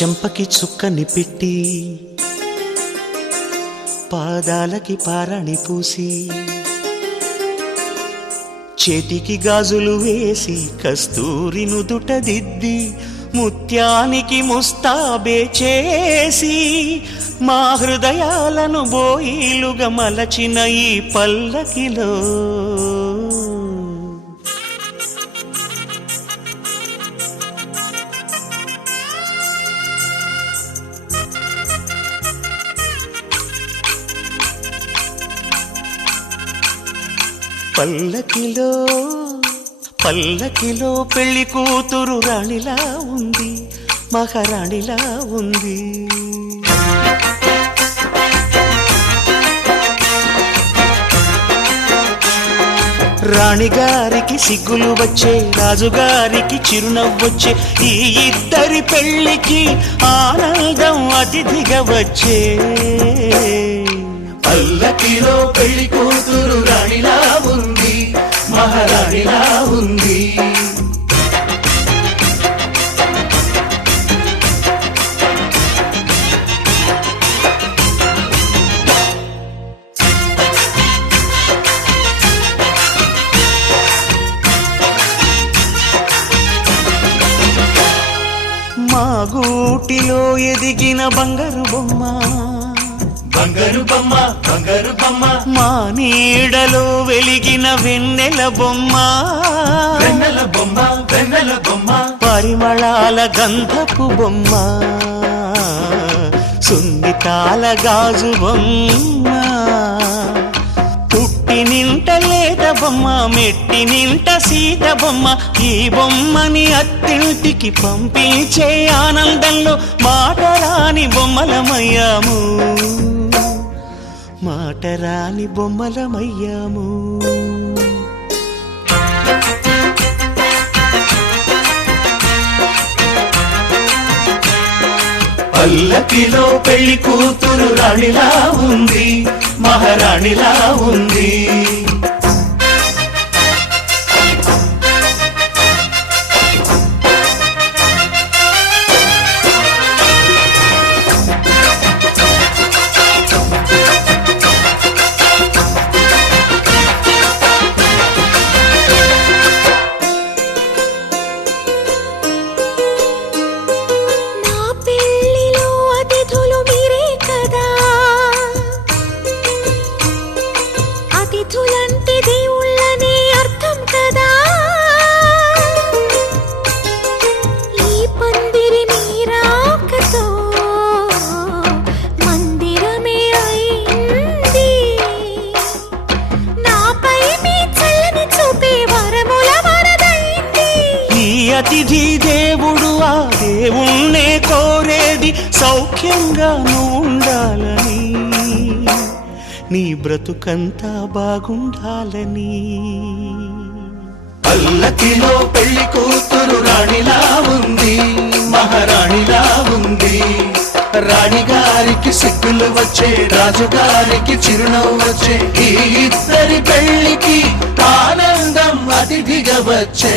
చెంపకి చుక్కని పెట్టి పాదాలకి పారాణి పూసి చేతికి గాజులు వేసి కస్తూరి నుదుట దిద్ది ముత్యానికి ముస్తాబే చేసి మా హృదయాలను బోయిలుగా మలచిన ఈ పల్లకిలో పల్లకిలో పల్లకిలో పెళ్లి కూతురు రాణిలా ఉంది, మహారాణిలా ఉంది. రాణిగారికి సిగ్గులు వచ్చే, రాజుగారికి చిరునవ్వొచ్చే, ఈ ఇద్దరి పెళ్లికి ఆనందం అతిథిగా వచ్చే. పల్లకిలో పెళ్లి కూతురు రాణిలా ఉంది, మహారాణిలా ఉంది. మా గూటిలో ఎదిగిన బంగారు బొమ్మ, బంగారు బొమ్మ, బంగారు బొమ్మ. మా నీడలో వెలిగిన వెన్నెల బొమ్మ, వెన్నెల బొమ్మ, వెన్నెల బొమ్మ. పరిమళాల గంధపు బొమ్మ, సున్నితాల గాజు బొమ్మ. పుట్టి నింట లేత బొమ్మ, మెట్టి నింట సీత బొమ్మ. ఈ బొమ్మని అత్తింటికి పంపించే ఆనందంలో మాటరాని బొమ్మలమయ్యాము, మాటరాని బొమ్మలమయ్యాము. పల్లకిలో పెళ్లి కూతురు రాణిలా ఉంది, మహారాణిలా ఉంది. అతిథి దేవుడు ఆ దేవుణ్ణే కోరేది సౌఖ్యంగా ఉండాలని, నీ బ్రతుకంతా బాగుండాలని. పల్లకిలో పెళ్లి కూతురు రాణిలా ఉంది, మహారాణిలా ఉంది. రాణిగారికి సిగ్గులు వచ్చే, రాజుగారికి చిరునవ్వు వచ్చే, ఈ ఇద్దరి పెళ్లికి ఆనందం అతిథిగా వచ్చే.